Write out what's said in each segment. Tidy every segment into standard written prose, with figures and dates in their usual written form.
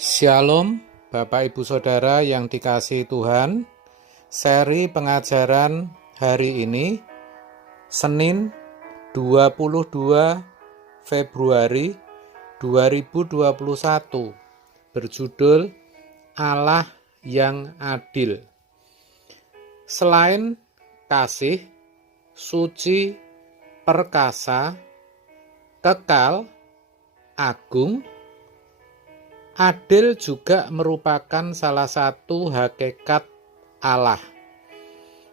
Shalom, Bapak Ibu Saudara yang dikasihi Tuhan. Seri pengajaran hari ini, Senin 22 Februari 2021, berjudul Allah yang Adil. Selain kasih, suci, perkasa, kekal, agung, adil juga merupakan salah satu hakikat Allah.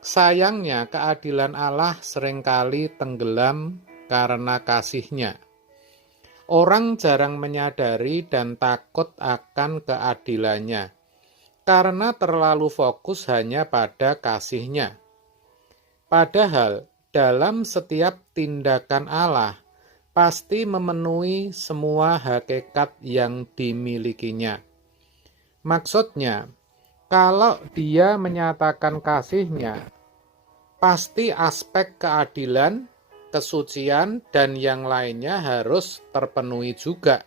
Sayangnya keadilan Allah seringkali tenggelam karena kasih-Nya. Orang jarang menyadari dan takut akan keadilannya karena terlalu fokus hanya pada kasih-Nya. Padahal dalam setiap tindakan Allah pasti memenuhi semua hakikat yang dimilikinya. Maksudnya, kalau Dia menyatakan kasih-Nya, pasti aspek keadilan, kesucian, dan yang lainnya harus terpenuhi juga.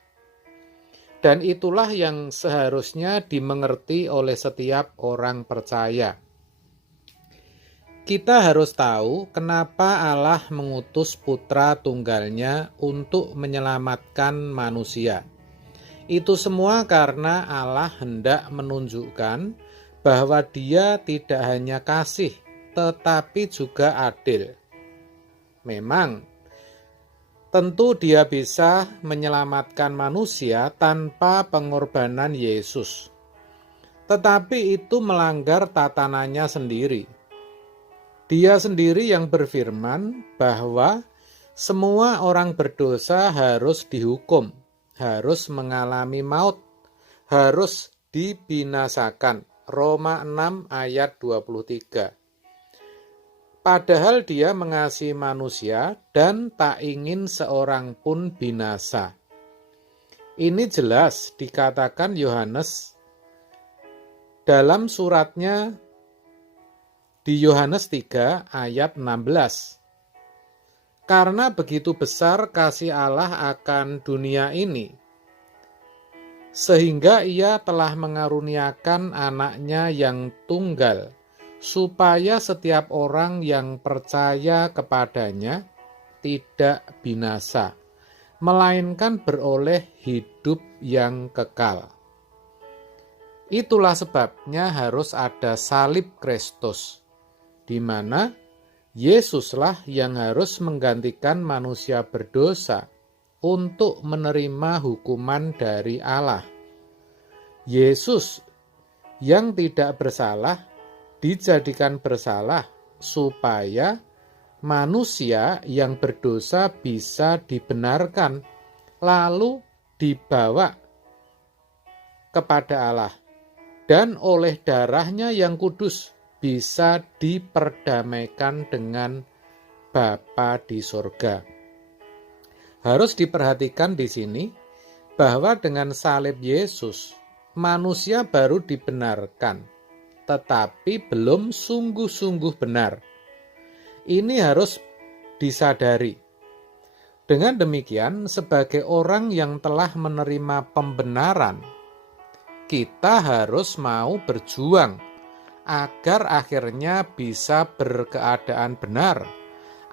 Dan itulah yang seharusnya dimengerti oleh setiap orang percaya. Kita harus tahu kenapa Allah mengutus putra tunggalnya untuk menyelamatkan manusia. Itu semua karena Allah hendak menunjukkan bahwa Dia tidak hanya kasih, tetapi juga adil. Memang, tentu Dia bisa menyelamatkan manusia tanpa pengorbanan Yesus. Tetapi itu melanggar tatanannya sendiri. Dia sendiri yang berfirman bahwa semua orang berdosa harus dihukum, harus mengalami maut, harus dibinasakan. Roma 6 ayat 23. Padahal Dia mengasihi manusia dan tak ingin seorang pun binasa. Ini jelas dikatakan Yohanes dalam suratnya di Yohanes 3 ayat 16. Karena begitu besar kasih Allah akan dunia ini, sehingga Ia telah mengaruniakan anaknya yang tunggal, supaya setiap orang yang percaya kepadanya tidak binasa, melainkan beroleh hidup yang kekal. Itulah sebabnya harus ada salib Kristus, di mana Yesuslah yang harus menggantikan manusia berdosa untuk menerima hukuman dari Allah. Yesus yang tidak bersalah dijadikan bersalah supaya manusia yang berdosa bisa dibenarkan lalu dibawa kepada Allah, dan oleh darah-Nya yang kudus bisa diperdamaikan dengan Bapa di sorga. Harus diperhatikan di sini bahwa dengan salib Yesus, manusia baru dibenarkan, tetapi belum sungguh-sungguh benar. Ini harus disadari. Dengan demikian, sebagai orang yang telah menerima pembenaran, kita harus mau berjuang agar akhirnya bisa berkeadaan benar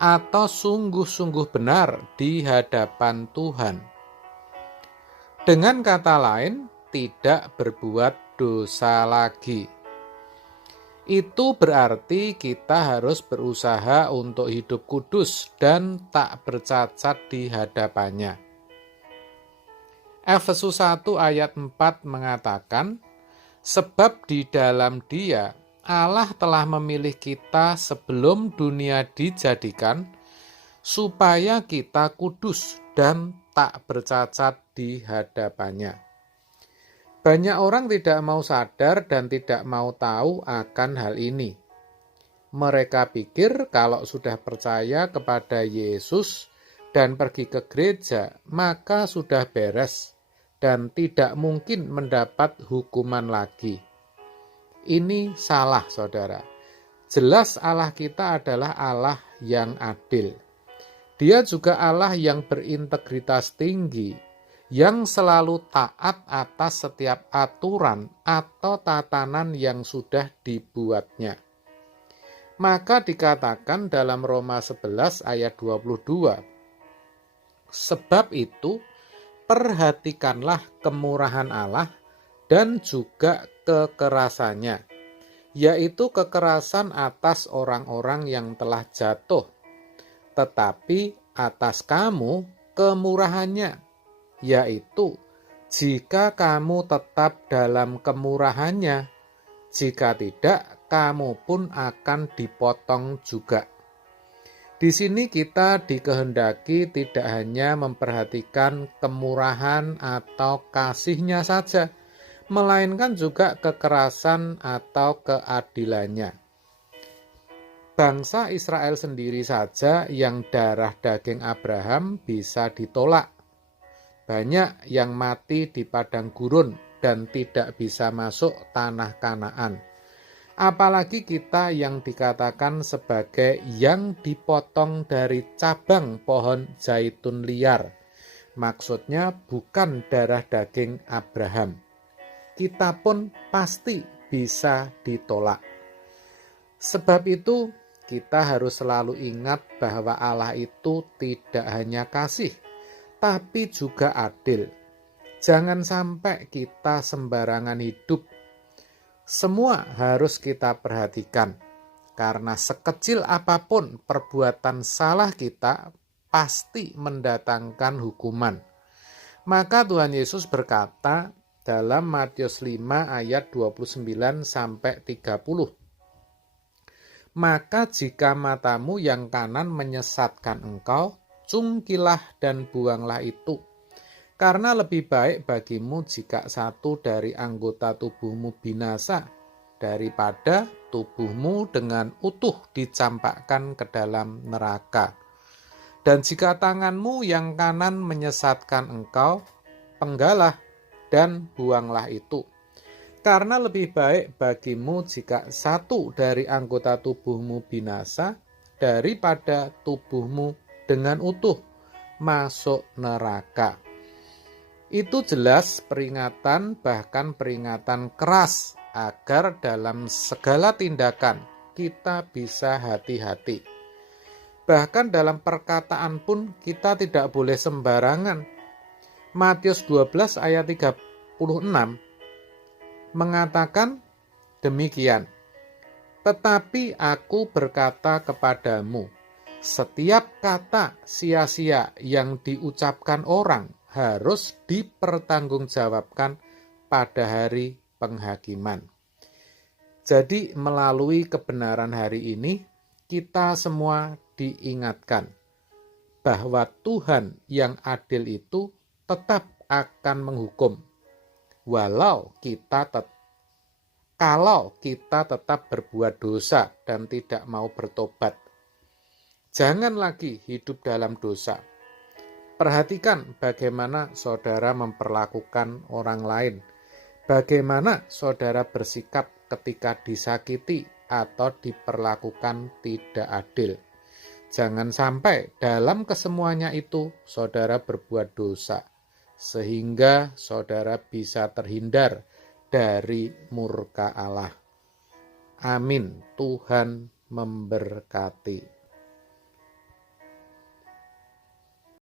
atau sungguh-sungguh benar di hadapan Tuhan. Dengan kata lain, tidak berbuat dosa lagi. Itu berarti kita harus berusaha untuk hidup kudus dan tak bercacat di hadapannya. Efesus 1 ayat 4 mengatakan, sebab di dalam Dia Allah telah memilih kita sebelum dunia dijadikan, supaya kita kudus dan tak bercacat di hadapannya. Banyak orang tidak mau sadar dan tidak mau tahu akan hal ini. Mereka pikir kalau sudah percaya kepada Yesus dan pergi ke gereja, maka sudah beres dan tidak mungkin mendapat hukuman lagi. Ini salah, saudara. Jelas Allah kita adalah Allah yang adil. Dia juga Allah yang berintegritas tinggi, yang selalu taat atas setiap aturan atau tatanan yang sudah dibuatnya. Maka dikatakan dalam Roma 11 ayat 22, sebab itu perhatikanlah kemurahan Allah dan juga kekerasannya, yaitu kekerasan atas orang-orang yang telah jatuh, tetapi atas kamu kemurahannya, yaitu jika kamu tetap dalam kemurahannya, jika tidak, kamu pun akan dipotong juga. Di sini kita dikehendaki tidak hanya memperhatikan kemurahan atau kasihnya saja, melainkan juga kekerasan atau keadilannya. Bangsa Israel sendiri saja yang darah daging Abraham bisa ditolak. Banyak yang mati di padang gurun dan tidak bisa masuk tanah Kanaan. Apalagi kita yang dikatakan sebagai yang dipotong dari cabang pohon zaitun liar. Maksudnya bukan darah daging Abraham. Kita pun pasti bisa ditolak. Sebab itu kita harus selalu ingat bahwa Allah itu tidak hanya kasih, tapi juga adil. Jangan sampai kita sembarangan hidup. Semua harus kita perhatikan, karena sekecil apapun perbuatan salah kita pasti mendatangkan hukuman. Maka Tuhan Yesus berkata dalam Matius 5 ayat 29 sampai 30. Maka jika matamu yang kanan menyesatkan engkau, cungkilah dan buanglah itu. Karena lebih baik bagimu jika satu dari anggota tubuhmu binasa, daripada tubuhmu dengan utuh dicampakkan ke dalam neraka. Dan jika tanganmu yang kanan menyesatkan engkau, penggalah dan buanglah itu. Karena lebih baik bagimu jika satu dari anggota tubuhmu binasa, daripada tubuhmu dengan utuh masuk neraka. Itu jelas peringatan, bahkan peringatan keras, agar dalam segala tindakan kita bisa hati-hati. Bahkan dalam perkataan pun kita tidak boleh sembarangan. Matius 12 ayat 36 mengatakan demikian, tetapi aku berkata kepadamu, setiap kata sia-sia yang diucapkan orang harus dipertanggungjawabkan pada hari penghakiman. Jadi melalui kebenaran hari ini, kita semua diingatkan bahwa Tuhan yang adil itu tetap akan menghukum, kalau kita tetap berbuat dosa dan tidak mau bertobat. Jangan lagi hidup dalam dosa. Perhatikan bagaimana saudara memperlakukan orang lain. Bagaimana saudara bersikap ketika disakiti atau diperlakukan tidak adil. Jangan sampai dalam kesemuanya itu saudara berbuat dosa, sehingga saudara bisa terhindar dari murka Allah. Amin. Tuhan memberkati.